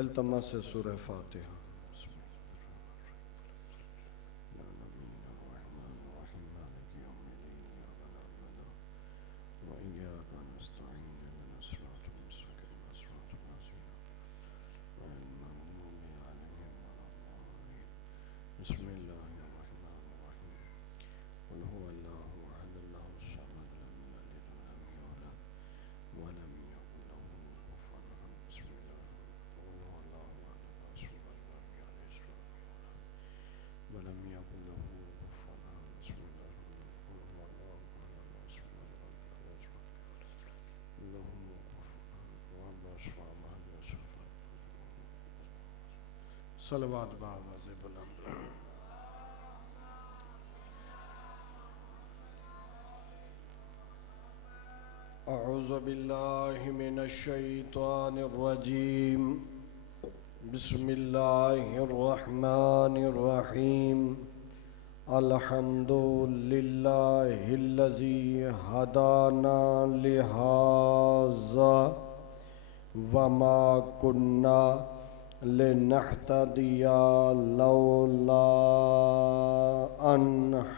इल्तमस से सूरह फातिहा। सलवात बाज़ बुलंद। अऊज़ु बिल्लाहि मिनश शैतानिर रजीम। बिस्मिल्लाहिर रहमानिर रहीम। अल्हम्दुलिल्लाहिल्लज़ी हदाना लिहाज़ा वमा कुन्ना लिनहतदिया लौला अन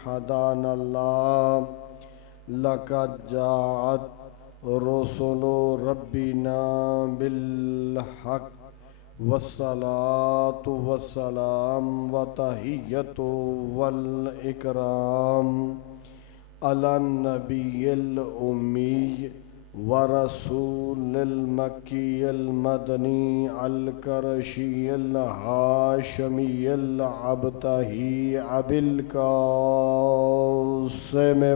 हदानल्लाह लक़द जाअत रुसुलु रब्बिना बिल-हक़ वस्सलातु वस्सलाम व तहियतु वल इकराम अला नबिय्यिल उम्मी व रसूलिल मक्कियिल मदनी अल करशियिल हाशमियिल अबतही अबिल कासिम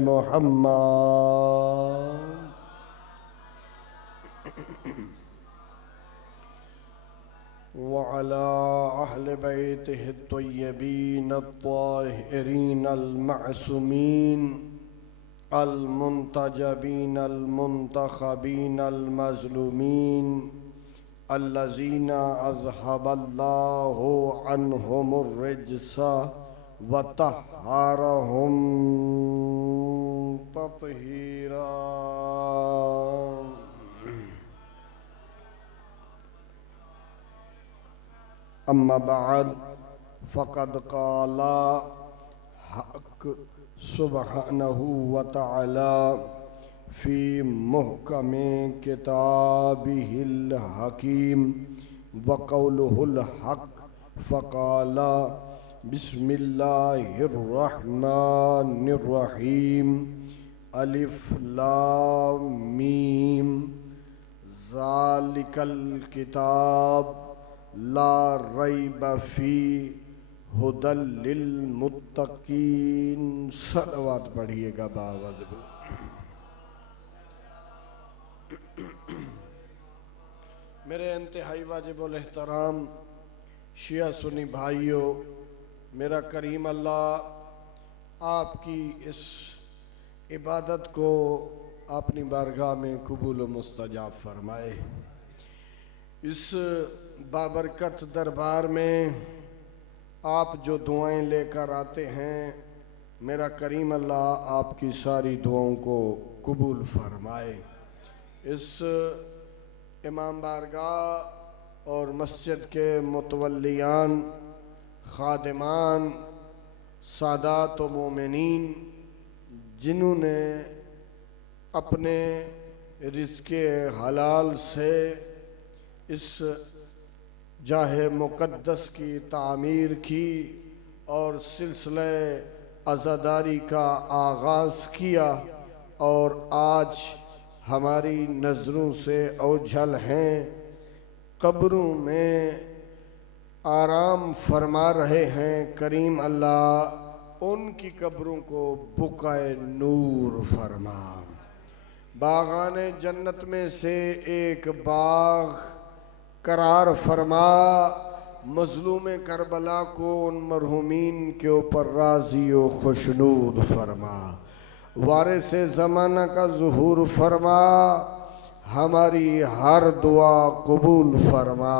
मुहम्मद व अला अहले बैतिहि तय्यबीन अत्ताहिरीन अल मअसूमीन अल मुंतजबीन अल मुंतखबीन अल मज़लूमीन अल्लज़ीना अज़हबल्लाहु अन्हुमुर रिज्सा व तह्हारहुम तत्हीरा। अम्मा बाद फ़क़द क़ाला हक़ सुब्हानहु व तआला फ़ी मुहकमे किताबिहिल हकीम व क़ौलुहुल हक़ फ़क़ाला बिस्मिल्लाहिर रहमानिर रहीम अलिफ लाम मीम ज़ालिकल किताब ला रैब फ़ी हुदल लिल मुत्तकीन। सलवात पढ़िएगा बावज़। मेरे इंतहाई वाजिबुल एहतराम शिया सुन्नी भाइयों, मेरा करीम अल्लाह आपकी इस इबादत को अपनी बारगाह में कबूल व मुस्तजाब फरमाए। इस बाबरकत दरबार में आप जो दुआएं लेकर आते हैं, मेरा करीम अल्लाह आपकी सारी दुआओं को कबूल फरमाए। इस इमाम बारगाह और मस्जिद के मुतवल्लियान, खादिमान, सादात व मोमिनीन जिन्होंने अपने रिज़्क़े हलाल से इस जाहे मुक़द्दस की तामीर की और सिलसिले अज़ादारी का आगाज़ किया और आज हमारी नज़रों से ओझल हैं, कब्रों में आराम फरमा रहे हैं। करीम अल्लाह उनकी कब्रों को बुक़ाए नूर फरमा। बागाने जन्नत में से एक बाग करार फरमा। मज़लूम करबला को उन मरहूमीन के ऊपर राज़ी व खुशनूद फरमा। वारिसे ज़माना का ज़ुहूर फरमा। हमारी हर दुआ कबूल फरमा।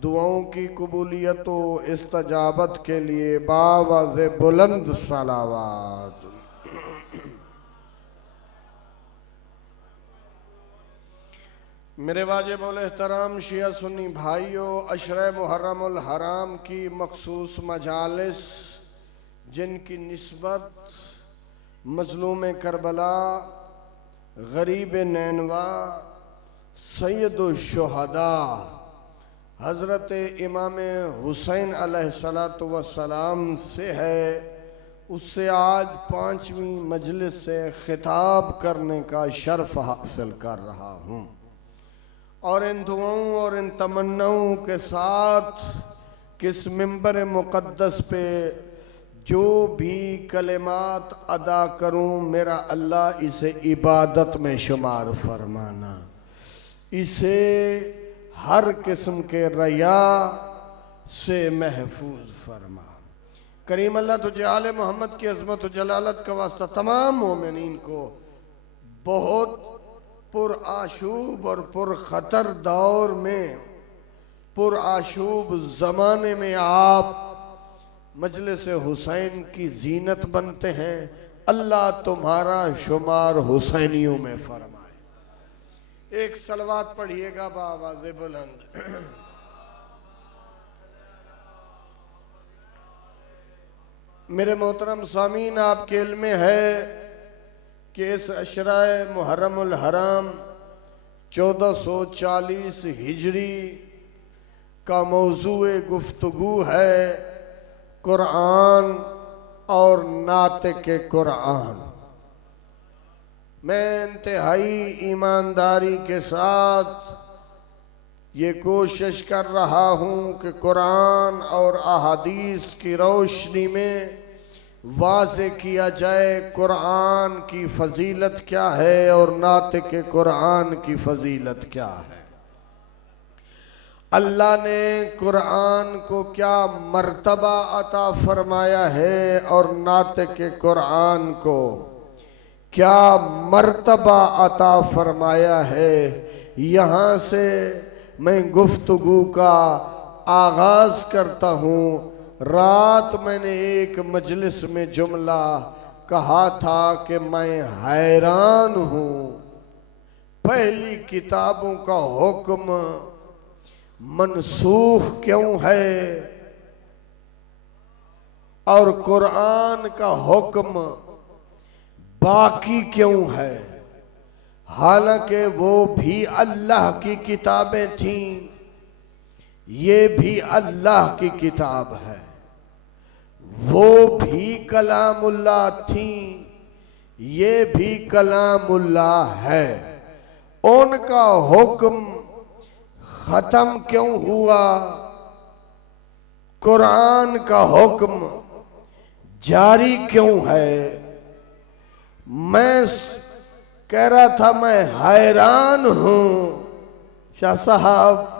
दुआओं की कबूलियत व इस्तजाबत के लिए बावाज़े बुलंद सलावात। मेरे वाजिबुल एहतराम शिया सुन्नी भाइयों, अशरे मुहर्रमुल हराम की मखसूस मजालिस जिनकी निस्बत मजलूम करबला, गरीब नैनवा, सैयदुल शुहदा हज़रत इमाम हुसैन अलैहिस्सलातु वस्सलाम से है, उससे आज 5वीं मजलिस से खिताब करने का शर्फ हासिल कर रहा हूँ। और इन दुआओं और इन तमन्नाओं के साथ किस मिंबर मुक़द्दस पे जो भी कलिमात अदा करूं, मेरा अल्लाह इसे इबादत में शुमार फरमाना, इसे हर किस्म के रया से महफूज फरमा। करीम अल्लाह तुझे आले मोहम्मद की अज़मत व जलालत का वास्ता तमाम मोमिनीन को बहुत पुरआशूब और पुरखतर दौर में, पुरआशूब ज़माने में आप मजलिस हुसैन की जीनत बनते हैं। अल्लाह तुम्हारा शुमार हुसैनियों में फरमाए। एक सलवात पढ़िएगा बावाज़े बुलंद। मेरे मोहतरम सामीन, आपके इल्म में है कि इस अशराए मुहर्रमुल हराम 1440 हिजरी का मौज़ूए गुफ्तगू है कुरान और नातिक़े कुरान। मैं इंतहाई ईमानदारी के साथ ये कोशिश कर रहा हूँ कि कुरान और अहादीस की रोशनी में वाज़े किया जाए कुरान की फ़जीलत क्या है और नातिक़े कुरान की फ़जीलत क्या है। अल्लाह ने कुरान को क्या मर्तबा अता फरमाया है और नातिक़े कुरान को क्या मर्तबा अता फरमाया है। यहाँ से मैं गुफ्तगू का आगाज़ करता हूँ। रात मैंने एक मजलिस में जुमला कहा था कि मैं हैरान हूँ, पहली किताबों का हुक्म मनसूख क्यों है और कुरान का हुक्म बाकी क्यों है। हालांकि वो भी अल्लाह की किताबें थीं, ये भी अल्लाह की किताब है, वो भी कलामुल्लाह थी, ये भी कलामुल्लाह है। उनका हुक्म खत्म क्यों हुआ, कुरान का हुक्म जारी क्यों है। मैं कह रहा था मैं हैरान हूं शाह साहब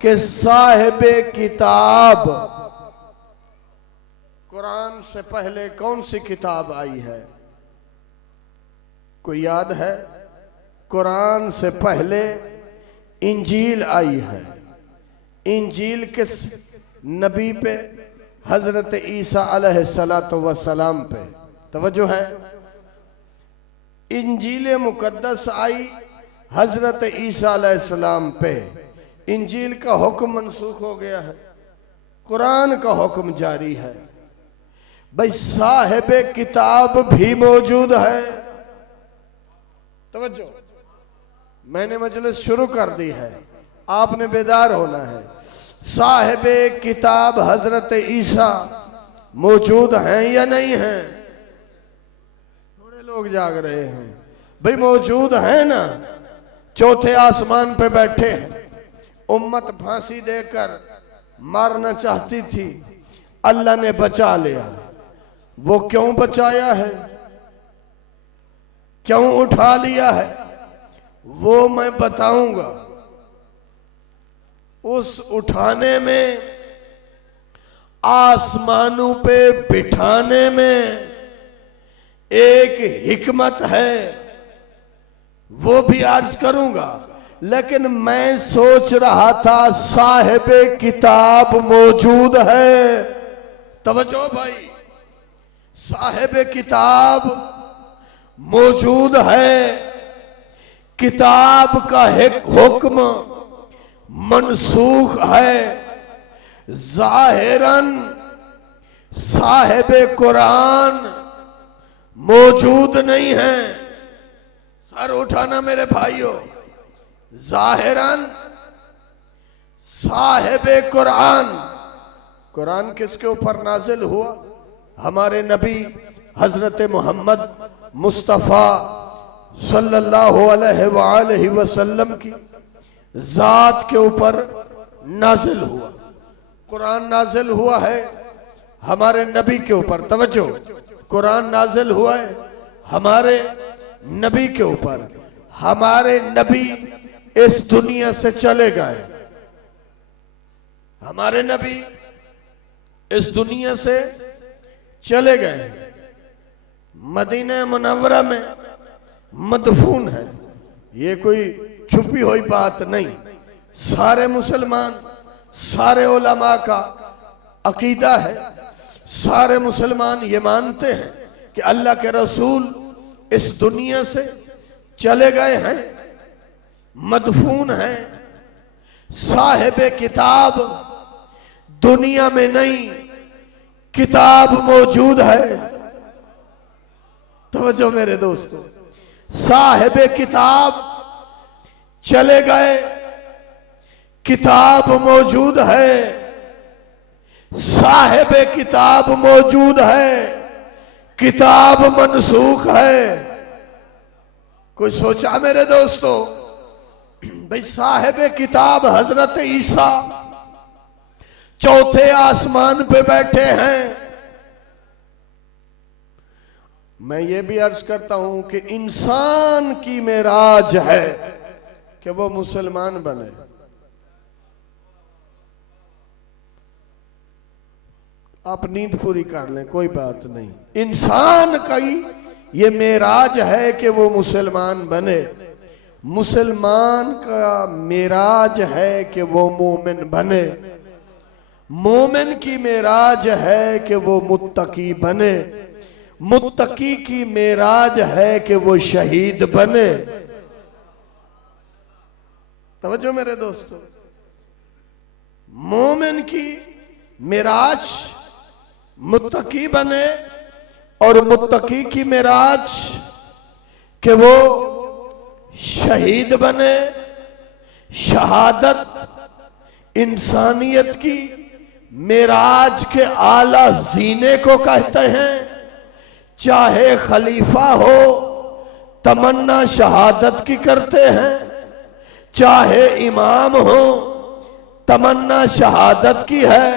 कि साहिबे किताब, कुरान से पहले कौन सी किताब आई है, कोई याद है? कुरान से पहले इंजील आई है। इंजील किस नबी पे? हजरत ईसा अलैहिस्सलातु वस्सलाम पे। तवज्जो है, इंजील मुकद्दस आई हजरत ईसा अलैहिस्सलाम पे। इंजील का हुक्म मनसूख हो गया है, कुरान का हुक्म जारी है। भाई साहिबे किताब भी मौजूद है। तवज्जो, मैंने मजलिस शुरू कर दी है, आपने बेदार होना है। साहिबे किताब हजरत ईसा मौजूद हैं या नहीं हैं? थोड़े लोग जाग रहे हैं। भाई मौजूद हैं ना, चौथे आसमान पे बैठे हैं। उम्मत फांसी देकर मारना चाहती थी, अल्लाह ने बचा लिया। वो क्यों बचाया है, क्यों उठा लिया है, वो मैं बताऊंगा। उस उठाने में, आसमानों पे बिठाने में एक हिकमत है, वो भी अर्ज करूंगा। लेकिन मैं सोच रहा था साहिबे किताब मौजूद है। तवज्जो भाई, साहिबे किताब मौजूद है, किताब का हुक्म मनसूख है, जाहिरन साहिब कुरान मौजूद नहीं है। सर उठाना मेरे भाइयों, जाहिरन साहिब कुरान, कुरान किसके ऊपर नाजिल हुआ? हमारे नबी हजरत मोहम्मद मुस्तफ़ा सल्लल्लाहु अलैहि वसल्लम की जात के ऊपर नाजिल हुआ। कुरान नाजिल हुआ है हमारे नबी के ऊपर। तवज्जो, कुरान नाजिल हुआ है हमारे नबी के ऊपर। हमारे नबी इस दुनिया से चले गए, हमारे नबी इस दुनिया से चले गए, मदीना मुनव्वरा में मदफून है। ये कोई छुपी हुई बात नहीं, सारे मुसलमान, सारे उलमा का अकीदा है, सारे मुसलमान ये मानते हैं कि अल्लाह के रसूल इस दुनिया से चले गए हैं, मदफून हैं। साहिब किताब दुनिया में नहीं, किताब मौजूद है। तवज्जो मेरे दोस्तों, साहिब किताब चले गए, किताब मौजूद है। साहिब किताब मौजूद है, किताब मनसूख है। कोई सोचा मेरे दोस्तों? भाई साहिब किताब हजरत ईसा चौथे आसमान पे बैठे हैं। मैं ये भी अर्ज करता हूं कि इंसान की मेराज है कि वो मुसलमान बने। आप नींद पूरी कर लें, कोई बात नहीं। इंसान का ही ये मेराज है कि वो मुसलमान बने। मुसलमान का मेराज है कि वो मोमिन बने। मोमिन की मेराज है कि वो मुत्तकी बने। मुत्तकी की मेराज है कि वो शहीद बने। तवज्जो मेरे दोस्तों, मोमिन की मेराज मुत्तकी बने और मुत्तकी की मेराज कि वो शहीद बने। शहादत इंसानियत की मेराज के आला जीने को कहते हैं। चाहे खलीफा हो तमन्ना शहादत की करते हैं, चाहे इमाम हो तमन्ना शहादत की है,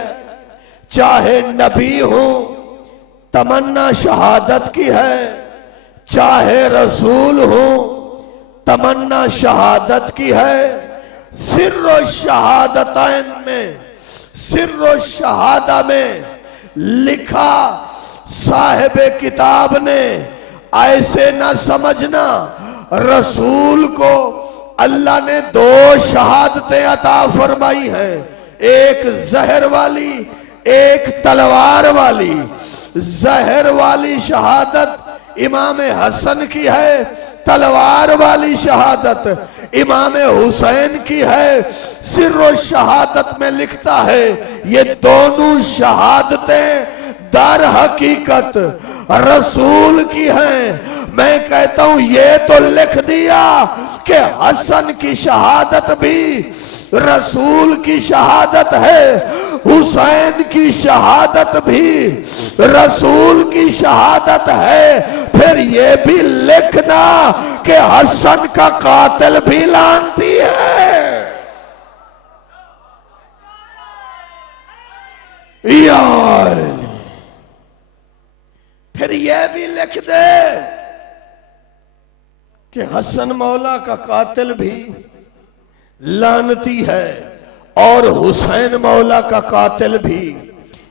चाहे नबी हो तमन्ना शहादत की है, चाहे रसूल हो तमन्ना शहादत की है। सिर्रो शहादतैन में, सिर्रो शहादा में लिखा साहिब किताब ने। ऐसे ना समझना रसूल को अल्लाह ने दो शहादतें अता फरमाई हैं, एक जहर वाली, एक तलवार वाली। जहर वाली शहादत इमाम हसन की है, तलवार वाली शहादत इमाम हुसैन की है। सिर्रो शहादत में लिखता है ये दोनों शहादतें दर हकीकत रसूल की हैं। मैं कहता हूं ये तो लिख दिया कि हसन की शहादत भी रसूल की शहादत है, हुसैन की शहादत भी रसूल की शहादत है। फिर ये भी लिखना कि हसन का कातिल भी लानती है। यार फिर यह भी लिख दे कि हसन मौला का कातिल भी लानती है और हुसैन मौला का कातिल भी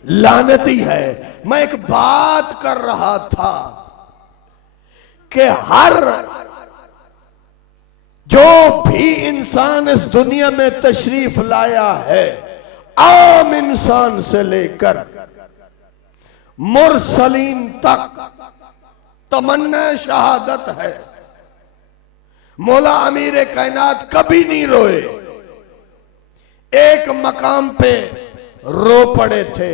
लानती है। मैं एक बात कर रहा था कि हर जो भी इंसान इस दुनिया में तशरीफ लाया है, आम इंसान से लेकर मुरसलीन तक तमन्ना शहादत है। मौला अमीर कायनात कभी नहीं रोए, एक मकाम पे रो पड़े थे।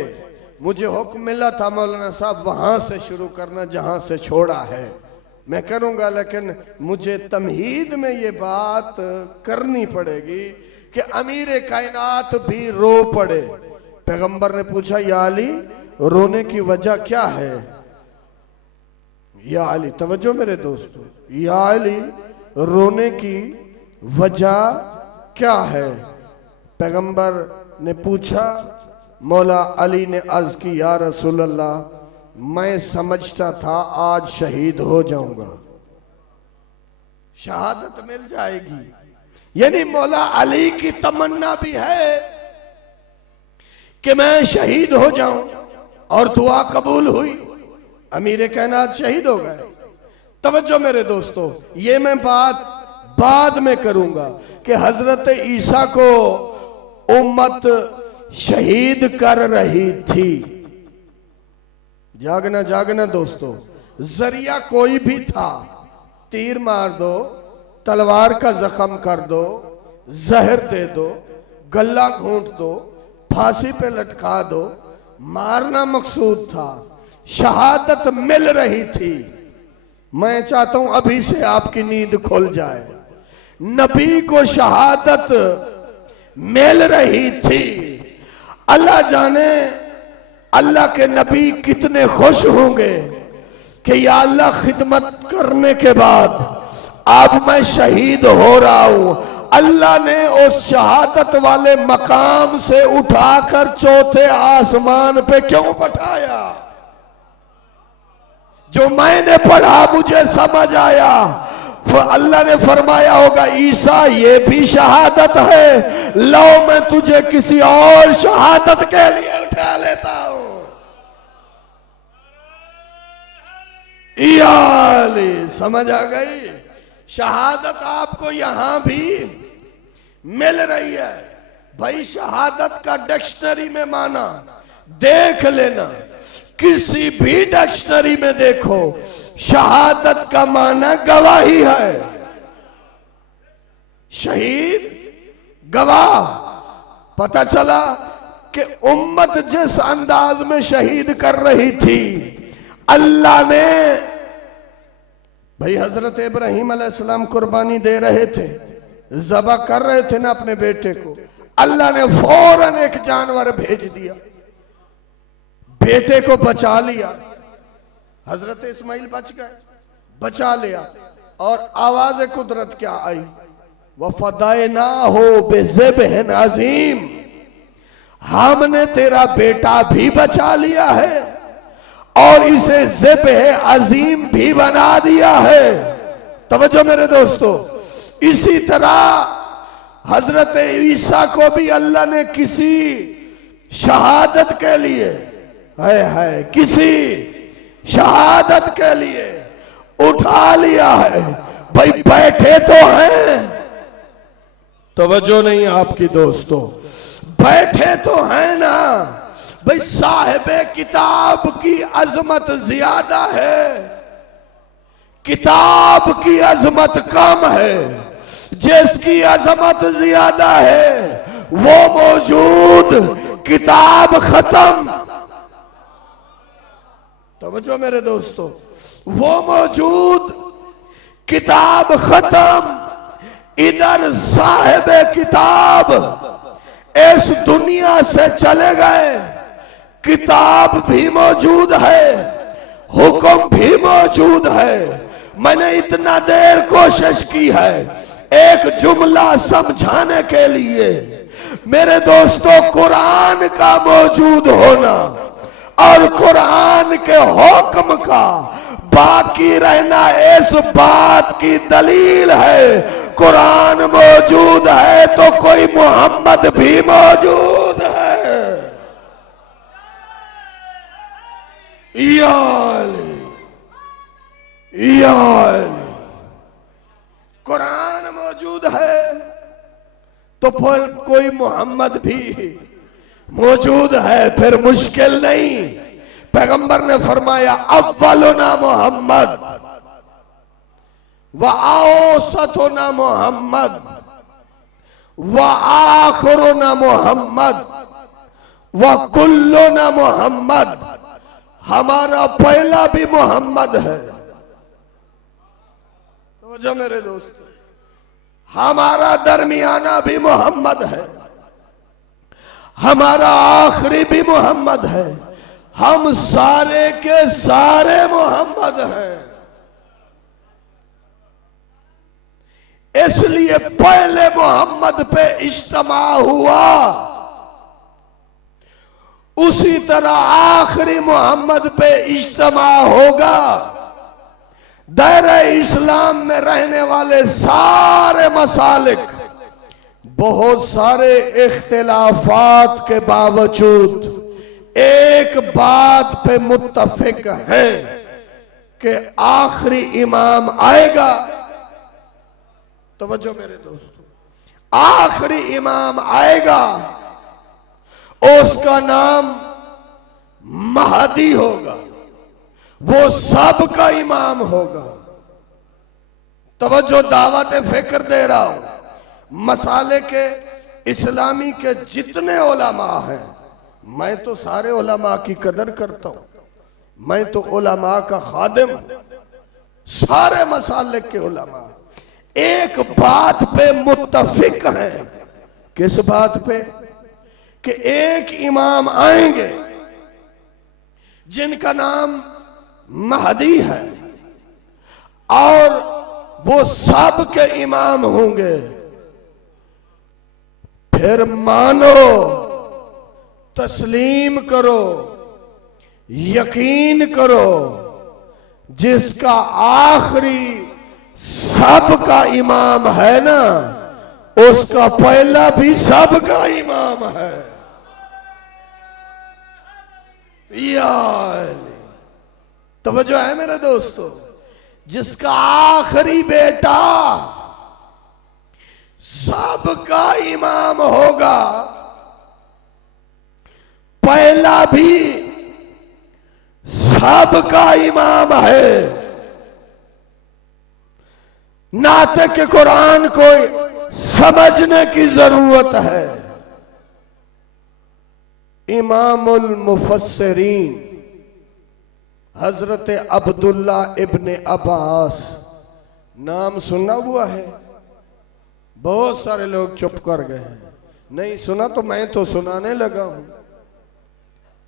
मुझे हुक्म मिला था मौलाना साहब वहां से शुरू करना जहां से छोड़ा है, मैं करूंगा, लेकिन मुझे तमहीद में ये बात करनी पड़ेगी कि अमीर कायनात भी रो पड़े। पैगंबर ने पूछा, या अली रोने की वजह क्या है? या अली, तवज्जो मेरे दोस्तों, या अली रोने की वजह क्या है? पैगंबर ने पूछा, मौला अली ने अर्ज की, या रसूल अल्लाह, मैं समझता था आज शहीद हो जाऊंगा, शहादत मिल जाएगी। यानी मौला अली की तमन्ना भी है कि मैं शहीद हो जाऊं, और दुआ कबूल हुई, अमीर कायनात शहीद हो गए। तवज्जो मेरे दोस्तों, ये मैं बात बाद में करूंगा कि हजरत ईसा को उम्मत शहीद कर रही थी। जागना जागना दोस्तों, जरिया कोई भी था, तीर मार दो, तलवार का जख्म कर दो, जहर दे दो, गला घूंट दो, फांसी पे लटका दो, मारना मकसूद था, शहादत मिल रही थी। मैं चाहता हूं अभी से आपकी नींद खुल जाए। नबी को शहादत मिल रही थी। अल्लाह जाने अल्लाह के नबी कितने खुश होंगे कि या अल्लाह खिदमत करने के बाद अब मैं शहीद हो रहा हूं। अल्लाह ने उस शहादत वाले मकाम से उठाकर चौथे आसमान पे क्यों बैठाया? जो मैंने पढ़ा मुझे समझ आया। अल्लाह ने फरमाया होगा, ईसा ये भी शहादत है, लो मैं तुझे किसी और शहादत के लिए उठा लेता हूं। याली समझ आ गई? शहादत आपको यहां भी मिल रही है भाई। शहादत का डिक्शनरी में माना देख लेना, किसी भी डिक्शनरी में देखो, शहादत का माना गवाही है। शहीद गवाह। पता चला कि उम्मत जिस अंदाज में शहीद कर रही थी, अल्लाह ने भाई हजरत इब्राहिम अलैहिस्सलाम कुर्बानी दे रहे थे, ज़बह कर रहे थे ना अपने बेटे को, अल्लाह ने फौरन एक जानवर भेज दिया, बेटे को बचा लिया। हजरत इस्माइल बच गए, बचा लिया। और आवाज कुदरत क्या आई? वफदायना हो बेज़िब्हिन अज़ीम, हमने तेरा बेटा भी बचा लिया है और इसे ज़िब्ह अज़ीम भी बना दिया है। तवज्जो मेरे दोस्तों, इसी तरह हजरत ईसा को भी अल्लाह ने किसी शहादत के लिए है किसी शहादत के लिए उठा लिया है। भाई बैठे तो हैं, तवज्जो नहीं आपकी दोस्तों, बैठे तो हैं ना भाई। साहिबे किताब की अजमत ज्यादा है, किताब की अजमत कम है। जिसकी अजमत ज्यादा है वो मौजूद, किताब खत्म। तवज्जो मेरे दोस्तों, वो मौजूद, किताब खत्म। इधर साहिबे किताब इस दुनिया से चले गए, किताब भी मौजूद है, हुक्म भी मौजूद है। मैंने इतना देर कोशिश की है एक जुमला समझाने के लिए। मेरे दोस्तों, कुरान का मौजूद होना और कुरान के हुक्म का बाकी रहना इस बात की दलील है, कुरान मौजूद है तो कोई मोहम्मद भी मौजूद है। कुरान मौजूद है तो फिर कोई मोहम्मद भी मौजूद है, फिर मुश्किल नहीं। पैगंबर ने फरमाया, अव्वलुना मोहम्मद व औसतुना मोहम्मद व आखिरुना मोहम्मद व कुल्लुना मोहम्मद। हमारा पहला भी मोहम्मद है। तो जो मेरे दोस्त, हमारा दरमियाना भी मोहम्मद है, हमारा आखिरी भी मोहम्मद है, हम सारे के सारे मोहम्मद हैं। इसलिए पहले मोहम्मद पे इज्तिमा हुआ, उसी तरह आखिरी मोहम्मद पे इज्तिमा होगा। दायरे इस्लाम में रहने वाले सारे मसालिक बहुत सारे इख्तिलाफात के बावजूद एक बात पे मुत्तफिक हैं कि आखिरी इमाम आएगा। तवज्जो मेरे दोस्तों, आखिरी इमाम आएगा, उसका नाम महदी होगा, वो सबका इमाम होगा। तवज्जो, दावत फिक्र दे रहा हूं। मसाले के इस्लामी के जितने उलमा हैं, मैं तो सारे उलमा की कदर करता हूं, मैं तो उलमा का खादिम हूं। सारे मसाले के उलमा एक बात पे मुत्तफिक हैं। किस बात पे? कि एक इमाम आएंगे जिनका नाम महदी है और वो सब के इमाम होंगे। फिर मानो, तस्लीम करो, यकीन करो, जिसका आखिरी सबका इमाम है ना, उसका पहला भी सबका इमाम है। तवज्जो है मेरे दोस्तों, जिसका आखिरी बेटा सबका इमाम होगा, पहला भी सबका इमाम है। नाते के कुरान को समझने की जरूरत है। इमामुल मुफस्सिरीन हजरत अब्दुल्ला इब्ने अब्बास, नाम सुना हुआ है? बहुत सारे लोग चुप कर गए हैं। नहीं सुना तो मैं तो सुनाने लगा हूं।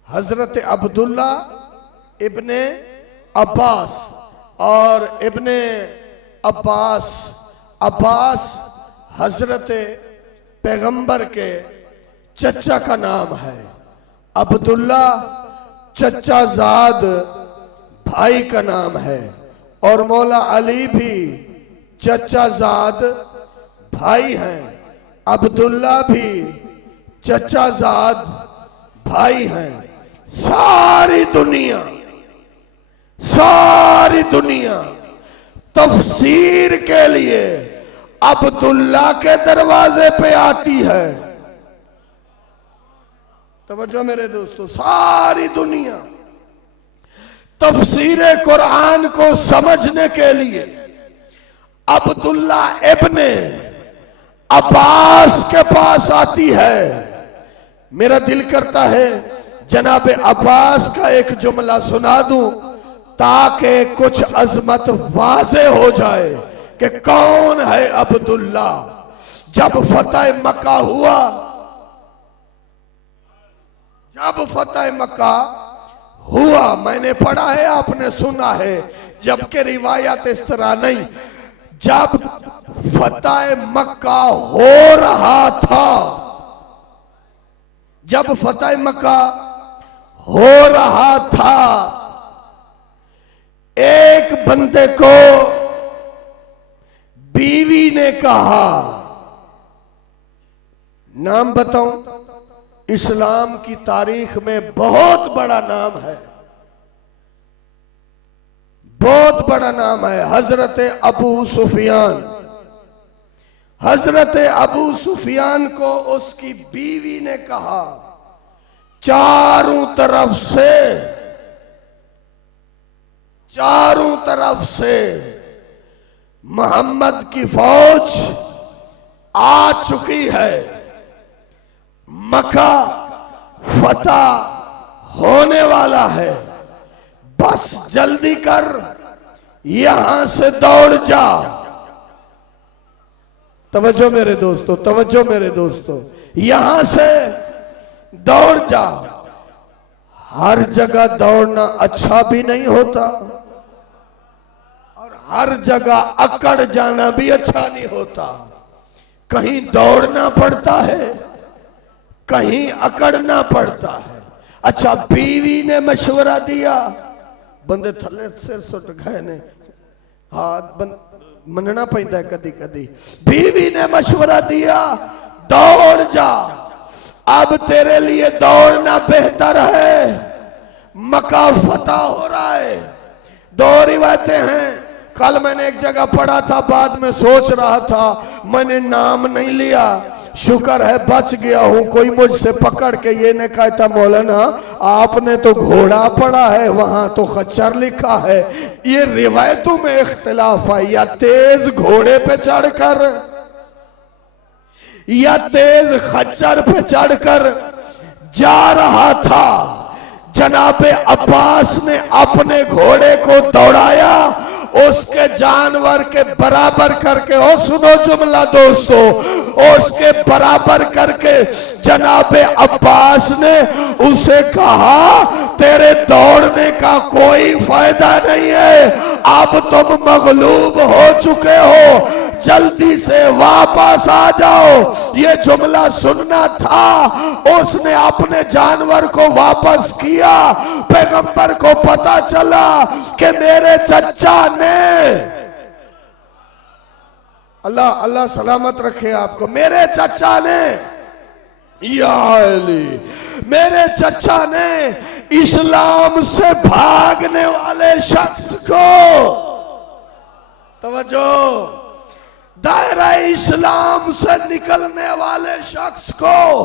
हजरत अब्दुल्ला इब्ने अब्बास और इब्ने अब्बास, अब्बास हजरत पैगंबर के चचा का नाम है। अब्दुल्ला चचा जाद भाई का नाम है और मौला अली भी चचा जाद भाई हैं। अब्दुल्ला भी चचा जाद भाई हैं। सारी दुनिया तफसीर के लिए अब्दुल्ला के दरवाजे पे आती है। तवज्जो मेरे दोस्तों, सारी दुनिया तफसीर कुरान को समझने के लिए अब्दुल्ला इब्ने अब्बास के पास आती है। मेरा दिल करता है जनाब अब्बास का एक जुमला सुना दूं ताकि कुछ अजमत वाज़े हो जाए कि कौन है अब्दुल्ला। जब फतेह मक्का हुआ, जब फतेह मक्का हुआ, मैंने पढ़ा है, आपने सुना है, जबकि रिवायत इस तरह नहीं। जब फतेह मक्का हो रहा था, जब फतेह मक्का हो रहा था, एक बंदे को बीवी ने कहा, नाम बताऊं, इस्लाम की तारीख में बहुत बड़ा नाम है, बहुत बड़ा नाम है, हजरत अबू सुफियान। हजरत अबू सुफियान को उसकी बीवी ने कहा, चारों तरफ से मोहम्मद की फौज आ चुकी है, मक्का फतह होने वाला है, बस जल्दी कर यहां से दौड़ जा। तवज्जो मेरे दोस्तों, तवज्जो मेरे दोस्तों, यहां से दौड़ जा। हर जगह दौड़ना अच्छा भी नहीं होता और हर जगह अकड़ जाना भी अच्छा नहीं होता। कहीं दौड़ना पड़ता है, कहीं अकड़ना पड़ता है। अच्छा, बीवी ने मशवरा दिया, बंदे थले सिर सुट गए ने, हाथ मनना पैंदा है कदी कदी। बीवी ने मशवरा दिया, दौड़ जा, अब तेरे लिए दौड़ना बेहतर है, मक्का फतह हो रहा है। दो रिवायतें हैं, कल मैंने एक जगह पढ़ा था, बाद में सोच रहा था, मैंने नाम नहीं लिया, शुक्र है बच गया हूं। कोई मुझसे पकड़ के ये ने कहा था, मौलाना आपने तो घोड़ा पढ़ा है, वहां तो खच्चर लिखा है। ये रिवायतों में इख्तिलाफ है, या तेज घोड़े पे चढ़कर या तेज खच्चर पे चढ़कर जा रहा था। जनाबे अब्बास ने अपने घोड़े को दौड़ाया, उसके जानवर के बराबर करके, ओ सुनो जुमला दोस्तों, उसके बराबर करके जनाबे अब्बास ने उसे कहा, तेरे दौड़ने का कोई फायदा नहीं है, अब तुम मगलूब हो चुके हो, जल्दी से वापस आ जाओ। ये जुमला सुनना था, उसने अपने जानवर को वापस किया। पैगंबर को पता चला कि मेरे चचा ने, अल्लाह अल्लाह सलामत रखे आपको, मेरे चचा ने, या अली, मेरे चचा ने इस्लाम से भागने वाले शख्स को, तवज्जो, दायरा इस्लाम से निकलने वाले शख्स को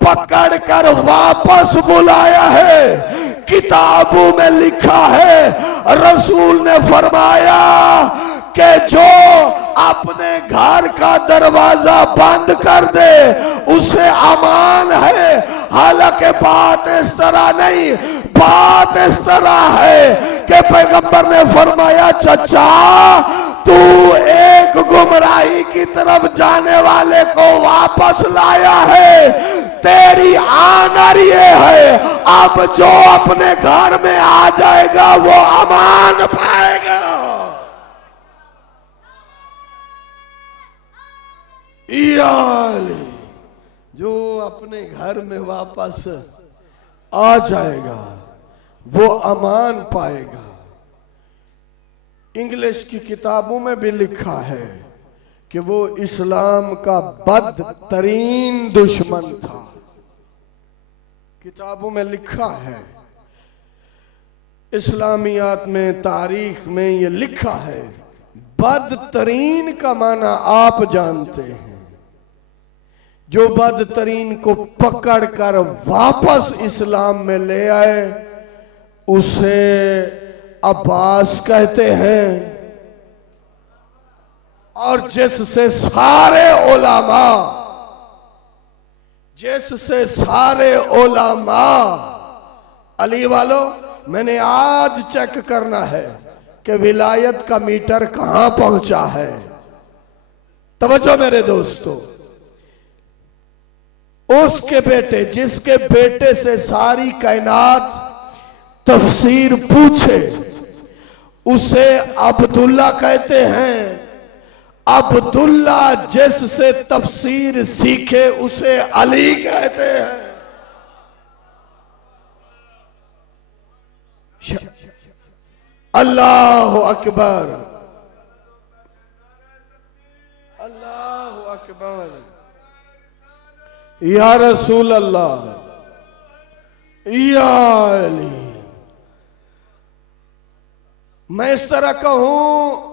पकड़कर वापस बुलाया है। किताबों में लिखा है, रसूल ने फरमाया कि जो अपने घर का दरवाजा बंद कर दे उसे अमान है। हालांकि बात इस तरह नहीं, बात इस तरह है कि पैगंबर ने फरमाया, चचा तू एक गुमराही की तरफ जाने वाले को वापस लाया है, तेरी आनर ये है, अब जो अपने घर में आ जाएगा वो अमान पाएगा। जो अपने घर में वापस आ जाएगा वो अमान पाएगा। इंग्लिश की किताबों में भी लिखा है कि वो इस्लाम का बदतरीन दुश्मन था। किताबों में लिखा है, इस्लामियात में, तारीख में ये लिखा है। बदतरीन का माना आप जानते हैं, जो बदतरीन को पकड़कर वापस इस्लाम में ले आए उसे अब्बास कहते हैं, और जिससे सारे उलमा, अली वालों, मैंने आज चेक करना है कि विलायत का मीटर कहां पहुंचा है। तवज्जो मेरे दोस्तों, उसके बेटे, जिसके बेटे से सारी कायनात तफसीर पूछे, उसे अब्दुल्ला कहते हैं। अब्दुल्ला जिससे तफसीर सीखे उसे अली कहते हैं। अल्लाह अकबर, अल्लाह अकबर, या रसूल अल्लाह, या अली। मैं इस तरह कहूं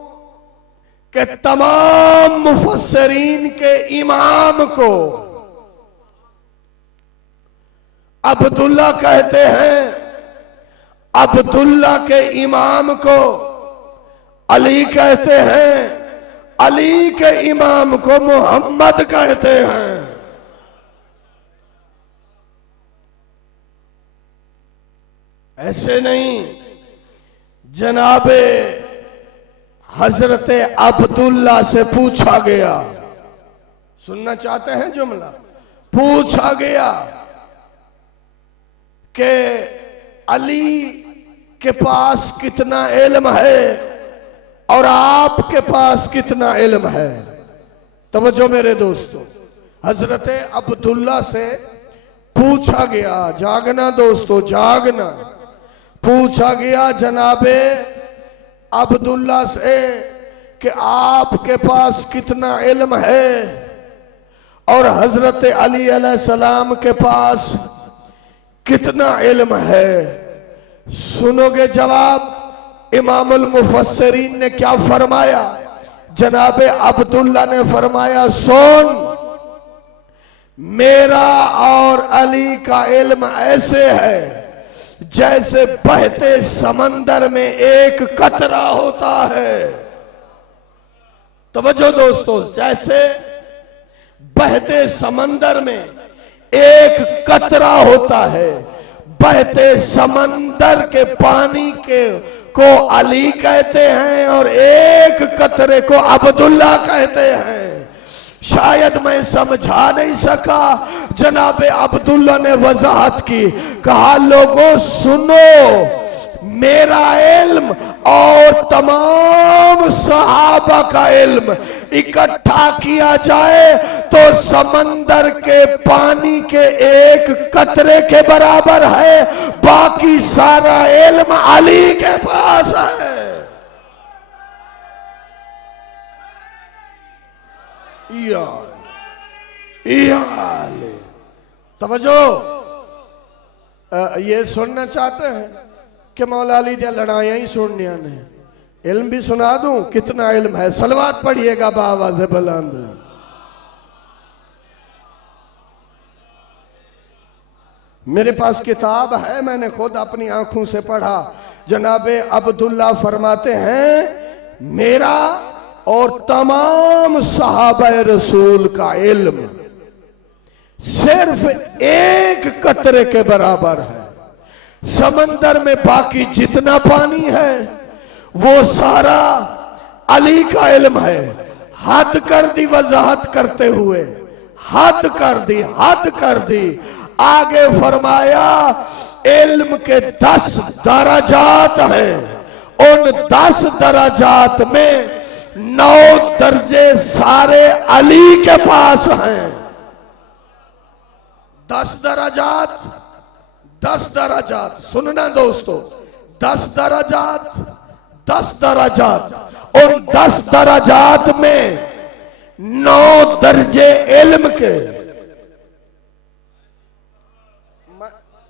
कि तमाम मुफस्सिरीन के इमाम को अब्दुल्ला कहते हैं, अब्दुल्ला के इमाम को अली कहते हैं, अली के इमाम को मोहम्मद कहते हैं। ऐसे नहीं, जनाबे हजरत अब्दुल्ला से पूछा गया, सुनना चाहते हैं जुमला? पूछा गया कि अली के पास कितना इल्म है और आपके पास कितना इल्म है। तवज्जो मेरे दोस्तों, हजरत अब्दुल्ला से पूछा गया, जागना दोस्तों जागना, पूछा गया जनाबे अब्दुल्ला से कि आपके पास कितना इल्म है और हजरत अली अलैहिस्सलाम के पास कितना इल्म है। सुनोगे जवाब? इमामुल मुफस्सिरीन ने क्या फरमाया? जनाबे अब्दुल्ला ने फरमाया, सुन, मेरा और अली का इल्म ऐसे है जैसे बहते समंदर में एक कतरा होता है। तवज्जो दोस्तों, जैसे बहते समंदर में एक कतरा होता है, बहते समंदर के पानी के को अली कहते हैं और एक कतरे को अब्दुल्ला कहते हैं। शायद मैं समझा नहीं सका, जनाबे अब्दुल्ला ने वजाहत की, कहा लोगों सुनो, मेरा इल्म और तमाम सहाबा का इल्म इकट्ठा किया जाए तो समंदर के पानी के एक कतरे के बराबर है, बाकी सारा इल्म अली के पास है। तवज्जो, ये सुनना चाहते हैं कि मौला अली ने लड़ाइयां ही सुननिया ने, इल्म भी सुना दूं? कितना इल्म है, सलवात पढ़िएगा बावाज़े बुलंद। मेरे पास किताब है, मैंने खुद अपनी आंखों से पढ़ा। जनाबे अब्दुल्ला फरमाते हैं, मेरा और तमाम सहाबा रसूल का इल्म सिर्फ एक कतरे के बराबर है। समंदर में बाकी जितना पानी है वो सारा अली का इल्म है। हद कर दी वजाहत करते हुए, हद कर दी, हद कर दी। आगे फरमाया, इल्म के 10 दराजात हैं, उन 10 दराजात में 9 दर्जे सारे अली के पास हैं। 10 दराजात, 10 दराजात, सुनना दोस्तों, 10 दराजात, 10 दराजात, उन 10 दराजात में 9 दर्जे इल्म के।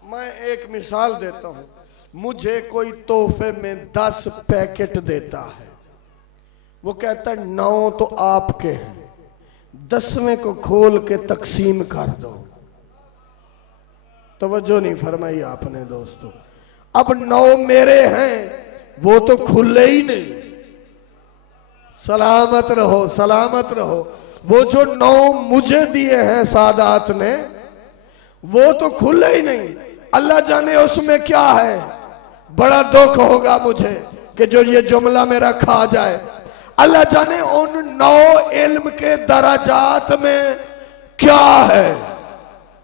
मैं एक मिसाल देता हूं, मुझे कोई तोहफे में 10 पैकेट देता है, वो कहता है 9 तो आपके हैं, 10वें को खोल के तकसीम कर दो। तवज्जो नहीं फरमाई आपने दोस्तों। अब 9 मेरे हैं, वो तो खुले ही नहीं। सलामत रहो, सलामत रहो। वो जो 9 मुझे दिए हैं सादात ने, वो तो खुले ही नहीं। अल्लाह जाने उसमें क्या है। बड़ा दुख होगा मुझे कि जो ये जुमला मेरा खा जाए। अल्लाह जाने उन 9 इल्म के दराजात में क्या है,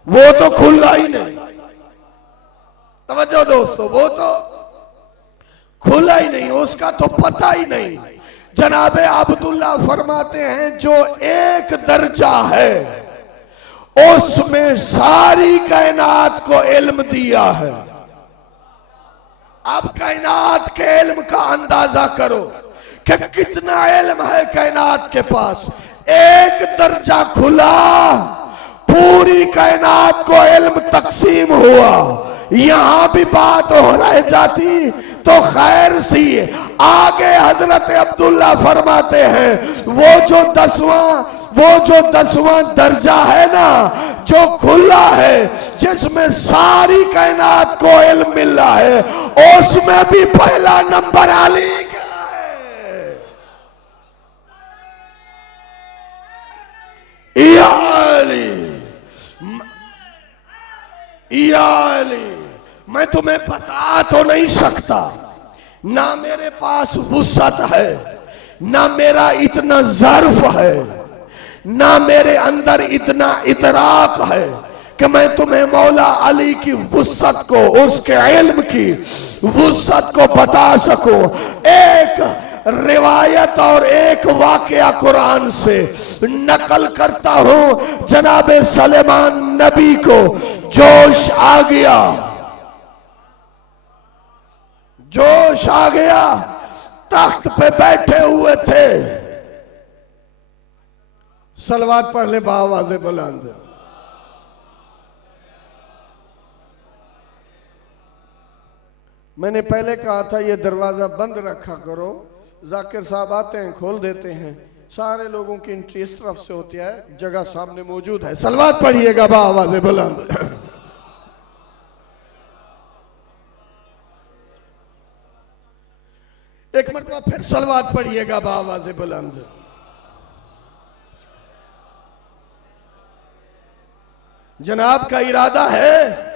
वो तो खुला ही नहीं। तवज्जो दोस्तों, वो तो खुला ही नहीं, उसका तो पता ही नहीं। जनाबे अब्दुल्ला फरमाते हैं, जो एक दर्जा है उसमें सारी कायनात को इल्म दिया है। अब कायनात के इल्म का अंदाजा करो कि कितना इल्म है कायनात के पास। एक दर्जा खुला, पूरी कायनात को इल्म तकसीम हुआ। यहां भी बात हो रह जाती तो खैर सी। आगे हजरत अब्दुल्ला फरमाते हैं, वो जो 10वां दर्जा है ना, जो खुला है, जिसमें सारी कायनात को इल्म मिल रहा है, उसमें भी पहला नंबर अली का है। या अली, मैं तुम्हें बता तो नहीं सकता, ना मेरे पास वुसअत है, ना मेरा इतना ज़र्फ है, ना मेरे अंदर इतना इतराक है कि मैं तुम्हें मौला अली की वुसअत को, उसके इल्म की वुसअत को बता सकूं। एक रिवायत और एक वाकया कुरान से नकल करता हूं। जनाबे सलेमान नबी को जोश आ गया, जोश आ गया, तख्त पे बैठे हुए थे। सलवात पढ़ ले बावाज़े बुलंद। मैंने पहले कहा था ये दरवाजा बंद रखा करो, जाकिर साहब आते हैं खोल देते हैं, सारे लोगों की एंट्री इस तरफ से होती है, जगह सामने मौजूद है। सलवात पढ़िएगा बावाज़े बुलंद। एक मरतबा फिर सलवात पढ़िएगा बावाज़े बुलंद। जनाब का इरादा है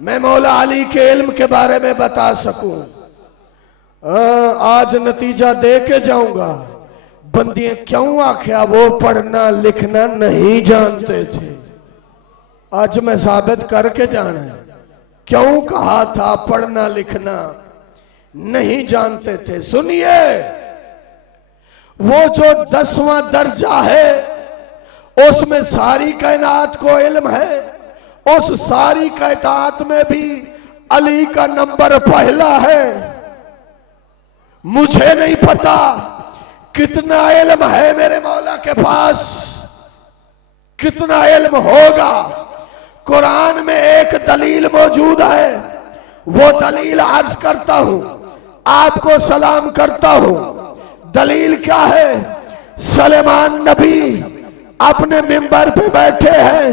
मैं मौला अली के इल्म के बारे में बता सकूं। आज नतीजा दे के जाऊंगा। बंदियां क्यों आख्या वो पढ़ना लिखना नहीं जानते थे, आज मैं साबित करके जाना है। क्यों कहा था पढ़ना लिखना नहीं जानते थे? सुनिए, वो जो 10वां दर्जा है उसमें सारी कायनात को इल्म है, उस सारी कायनात में भी अली का नंबर पहला है। मुझे नहीं पता कितना इल्म है मेरे मौला के पास, कितना इल्म होगा। कुरान में एक दलील मौजूद है, वो दलील अर्ज करता हूं, आपको सलाम करता हूं। दलील क्या है? सलेमान नबी अपने मिंबर पे बैठे हैं,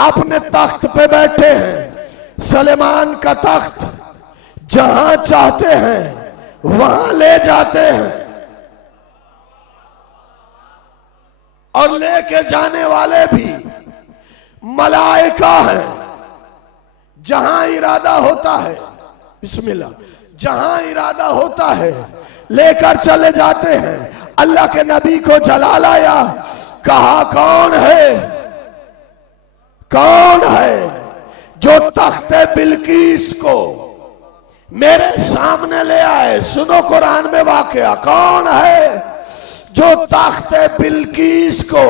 अपने तख्त पे बैठे हैं। सलेमान का तख्त जहां चाहते हैं वहां ले जाते हैं, और लेके जाने वाले भी मलाइका हैं। जहां इरादा होता है, बिस्मिल्लाह, जहां इरादा होता है लेकर चले जाते हैं। अल्लाह के नबी को जला लाया, कहा कौन है, कौन है जो तख्ते बिल्कीस को मेरे सामने ले आए? सुनो कुरान में वाकया, कौन है जो तख्ते बिल्कीस को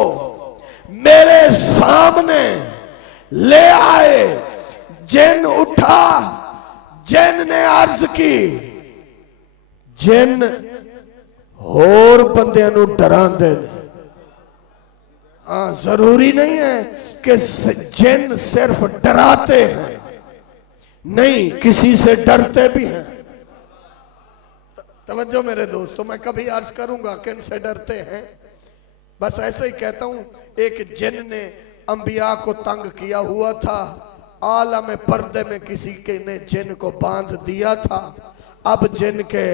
मेरे सामने ले आए? जिन उठा, जिन ने अर्ज की, जिन होर बंदियां नू डरांदे ने। हाँ, जरूरी नहीं है कि जिन सिर्फ डराते हैं, नहीं, किसी से डरते भी हैं। तवज्जो मेरे दोस्तों, मैं कभी अर्ज करूंगा किन से डरते हैं, बस ऐसे ही कहता हूं। एक जिन ने अंबिया को तंग किया हुआ था, आलम पर्दे में किसी के ने जिन को बांध दिया था। अब जिन के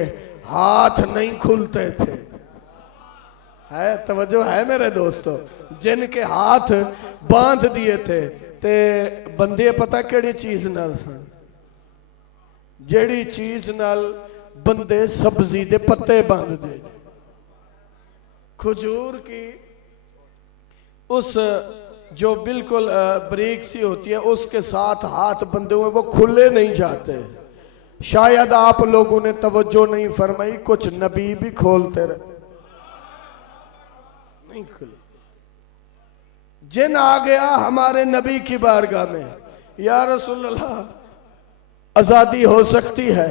हाथ नहीं खुलते थे, है तवज्जो है मेरे दोस्तों, जिन के हाथ बांध दिए थे। ते बंदे पता केड़ी चीज नाल सन, जेड़ी चीज नाल बंदे सब्जी दे पत्ते बांध दे। खजूर की उस जो बिल्कुल बारीक सी होती है उसके साथ हाथ बंधे हुए, वो खुले नहीं जाते। शायद आप लोगों ने तवज्जो नहीं फरमाई, कुछ नबी भी खोलते रहे, नहीं खुले। जिन आ गया हमारे नबी की बारगाह में, या रसूलल्लाह आजादी हो सकती है?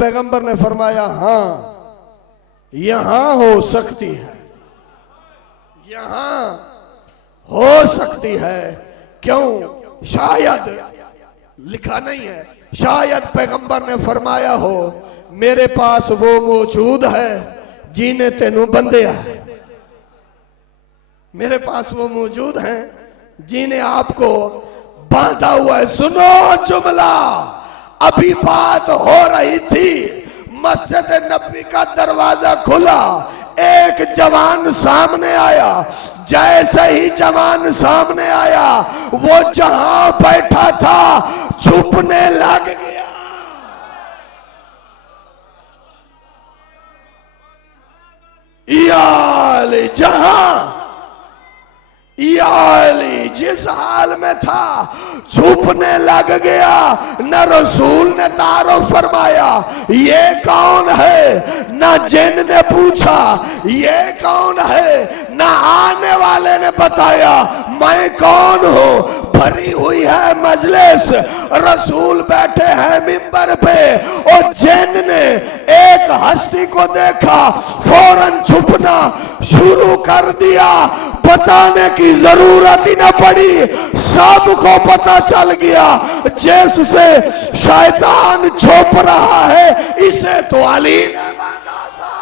पैगंबर ने फरमाया हां, यहां हो सकती है, यहां हो सकती है। क्यों? शायद, लिखा नहीं है, शायद पैगंबर ने फरमाया हो मेरे पास वो मौजूद है जिन्हें तेनू बंदिया है, मेरे पास वो मौजूद हैं जिन्हें आपको बांधा हुआ है। सुनो जुमला, अभी बात हो रही थी, मस्जिद नबी का दरवाजा खुला, एक जवान सामने आया। जैसे ही जवान सामने आया, वो जहां बैठा था याली जहां याली जिस हाल में था छुपने लग गया, न रसूल ने तारुफ फरमाया ये कौन है, न जिन ने पूछा ये कौन है, न आने वाले ने बताया मैं कौन हूं। भरी हुई है मजलिस, रसूल बैठे हैं मिंबर पे और जिन ने एक हस्ती को देखा फौरन छुपना शुरू कर दिया। बताने की जरूरत ही न पड़ी, सबको पता चल गया जिससे शैतान छुप रहा है इसे तो अली ने मांगा था।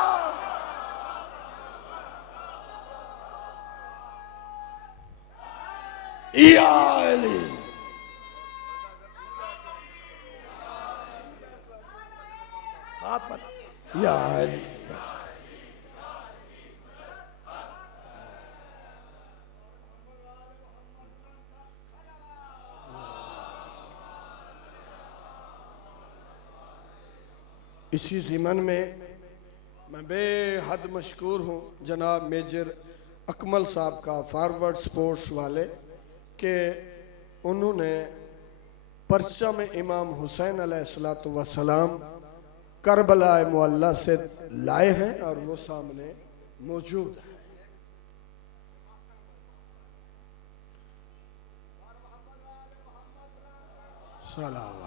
या अली आप पता या अली इसी ज़िमन में मैं बेहद मशकूर हूँ जनाब मेजर अकमल साहब का, फॉरवर्ड स्पोर्ट्स वाले, के उन्होंने परचम इमाम हुसैन अलैहिस्सलातु वस्सलाम करबला मुअल्ला से लाए हैं और वो सामने मौजूद है। सलाम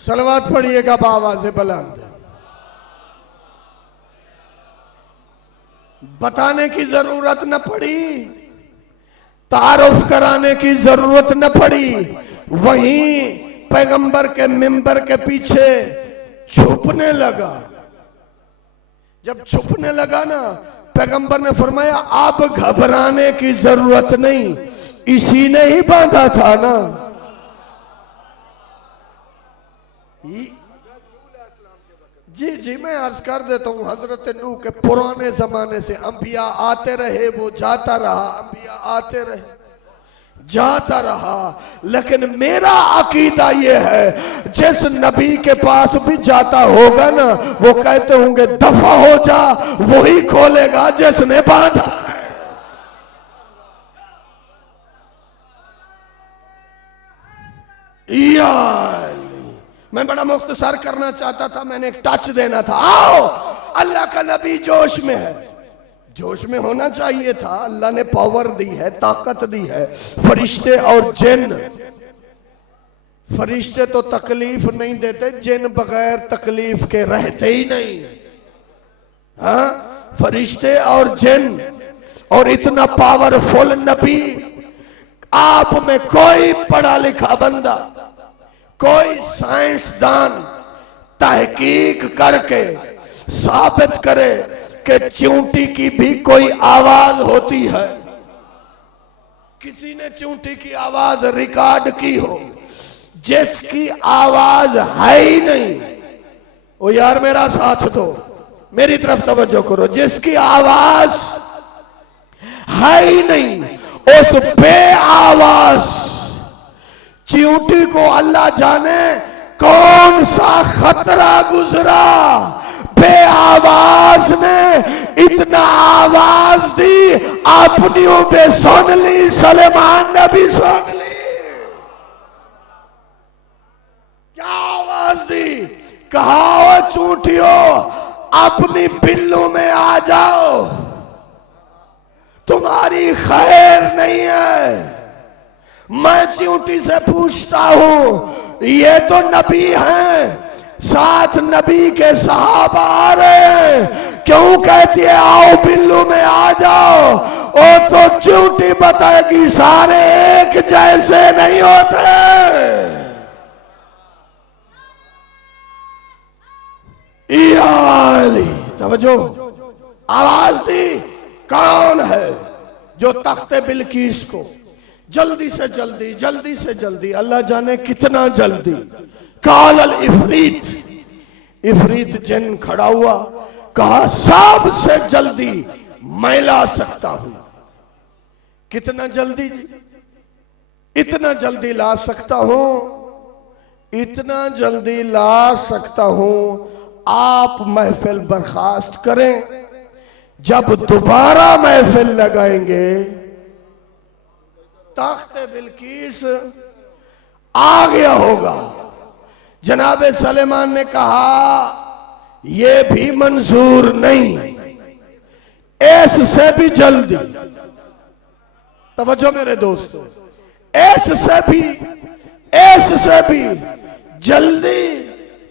सलवात पढ़िएगा बावाज़े बुलंद। बताने की जरूरत न पड़ी, तारुफ कराने की जरूरत न पड़ी, वहीं पैगंबर के मिंबर के पीछे छुपने लगा। जब छुपने लगा ना, पैगंबर ने फरमाया अब घबराने की जरूरत नहीं, इसी ने ही बांधा था ना। जी जी मैं अर्ज कर देता हूँ, हजरत नूह के पुराने जमाने से अंबिया आते रहे, वो जाता रहा, अंबिया आते रहे जाता रहा, लेकिन मेरा अकीदा ये है जिस नबी के पास भी जाता होगा ना, वो कहते होंगे दफा हो जा, वही खोलेगा जिसने बांधा है। यार मैं बड़ा मुख्तसर करना चाहता था, मैंने एक टच देना था। आओ, अल्लाह का नबी जोश में है, जोश में होना चाहिए था। अल्लाह ने पावर दी है, ताकत दी है। फरिश्ते और जिन, फरिश्ते तो तकलीफ नहीं देते, जिन बगैर तकलीफ के रहते ही नहीं। हाँ, फरिश्ते और जिन, और इतना पावरफुल नबी। आप में कोई पढ़ा लिखा बंदा, कोई साइंसदान तहकीक करके साबित करे कि चींटी की भी कोई आवाज होती है। किसी ने चींटी की आवाज रिकॉर्ड की हो जिसकी आवाज है ही नहीं, ओ यार मेरा साथ दो, मेरी तरफ तवज्जो करो, जिसकी आवाज है ही नहीं, उस बे आवाज चींटी को अल्लाह जाने कौन सा खतरा गुजरा, बे आवाज ने इतना आवाज दी, अपनियों पे सुन ली, सलेमान ने भी सुन ली। क्या आवाज दी? कहा चूंटियों अपनी बिल्लू में आ जाओ, तुम्हारी खैर नहीं है। मैं चींटी से पूछता हूं, ये तो नबी हैं, साथ नबी के सहाबा आ रहे हैं, क्यों कहती है आओ बिल्लू में आ जाओ? ओ तो चींटी बताएगी सारे एक जैसे नहीं होते। तवज्जो, आवाज दी, कौन है जो तख्ते बिल्कीस को जल्दी से जल्दी, जल्दी से जल्दी, अल्लाह जाने कितना जल्दी, कालल इफरीत, इफरीत जिन खड़ा हुआ, कहा सबसे जल्दी मैं ला सकता हूं। कितना जल्दी जी? इतना जल्दी ला सकता हूं, इतना जल्दी ला सकता हूं। आप महफिल बर्खास्त करें, जब दोबारा महफिल लगाएंगे तख्ते बिल्कीस आ गया होगा। जनाब सलेमान ने कहा यह भी मंजूर नहीं, ऐसे भी जल्दी, तवज्जो मेरे दोस्तों, ऐसे भी जल्दी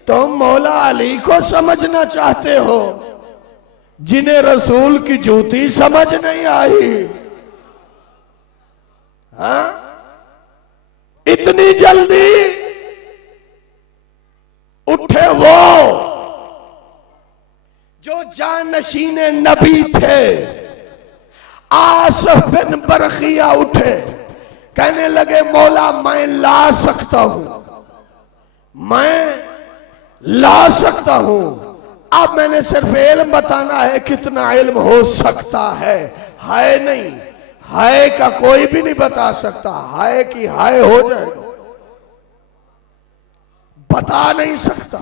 तुम मौला अली को समझना चाहते हो, जिन्हें रसूल की जूती समझ नहीं आई। हाँ, इतनी जल्दी उठे वो जो जानशीन नबी थे। आसिफ बिन बरखिया उठे, कहने लगे मौला मैं ला सकता हूं, मैं ला सकता हूं। अब मैंने सिर्फ इल्म बताना है, कितना इल्म हो सकता है नहीं, है का कोई भी नहीं बता सकता, है कि है हो जाएगा, बता नहीं सकता।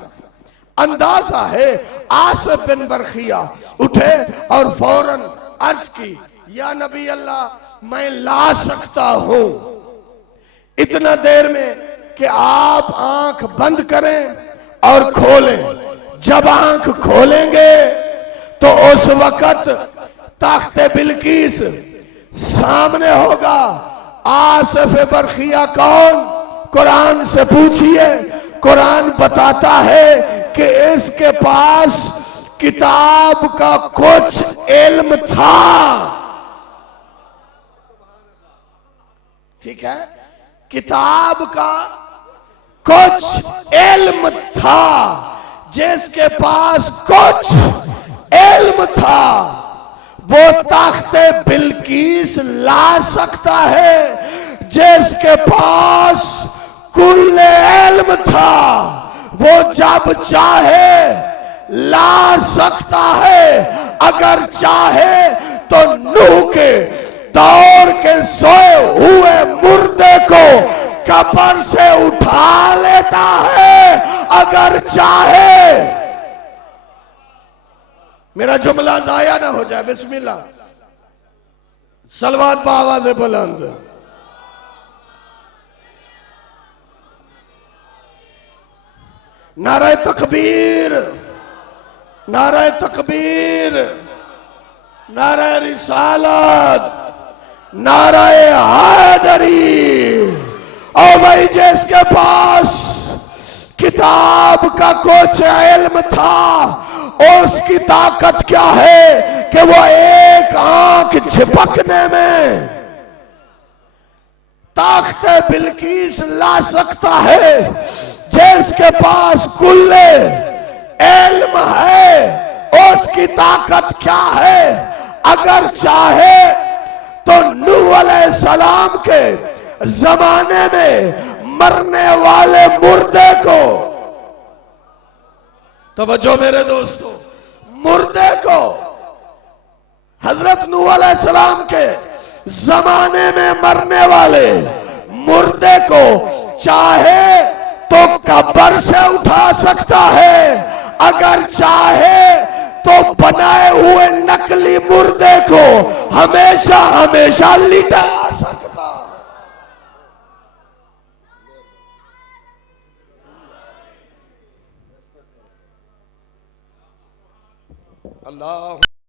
अंदाजा है। आसिफ बिन बरखिया उठे और फौरन अर्ज की, या नबी अल्लाह मैं ला सकता हूं। इतना देर में कि आप आंख बंद करें और खोलें। जब आंख खोलेंगे तो उस वक्त तख्ते बिल्कीस सामने होगा। आसिफ बरखिया कौन? कुरान से पूछिए। कुरान बताता है कि इसके पास किताब का कुछ इल्म था। ठीक है, किताब का कुछ इल्म था, जिसके पास कुछ इल्म था वो तख्ते बिल्कीस ला सकता है। जिसके पास कुल इल्म था वो जब चाहे ला सकता है। अगर चाहे तो नूह के दौर के सोए हुए मुर्दे को कब्र से उठा लेता है, अगर चाहे। मेरा जुमला जाया ना हो जाए, बिस्मिल्लाह। सलवात बावाज़ बुलंद। नारे तकबीर, नारे तकबीर, नारे रिसालत, नारे हैदरी। और भाई जिसके पास किताब का कुछ इल्म था, उसकी ताकत क्या है कि वो एक आंख झपकने में तख्ते बिल्कीस ला सकता है। जिसके पास कुल इल्म है, उसकी ताकत क्या है? अगर चाहे तो नूह अलैहिस्सलाम के जमाने में मरने वाले मुर्दे को, तवज्जो मेरे दोस्तों, मुर्दे को हजरत नूह अलैहिस्सलाम के जमाने में मरने वाले मुर्दे को चाहे तो कब्र से उठा सकता है, अगर चाहे तो बनाए हुए नकली मुर्दे को हमेशा हमेशा लिटा सकता है। अल्लाह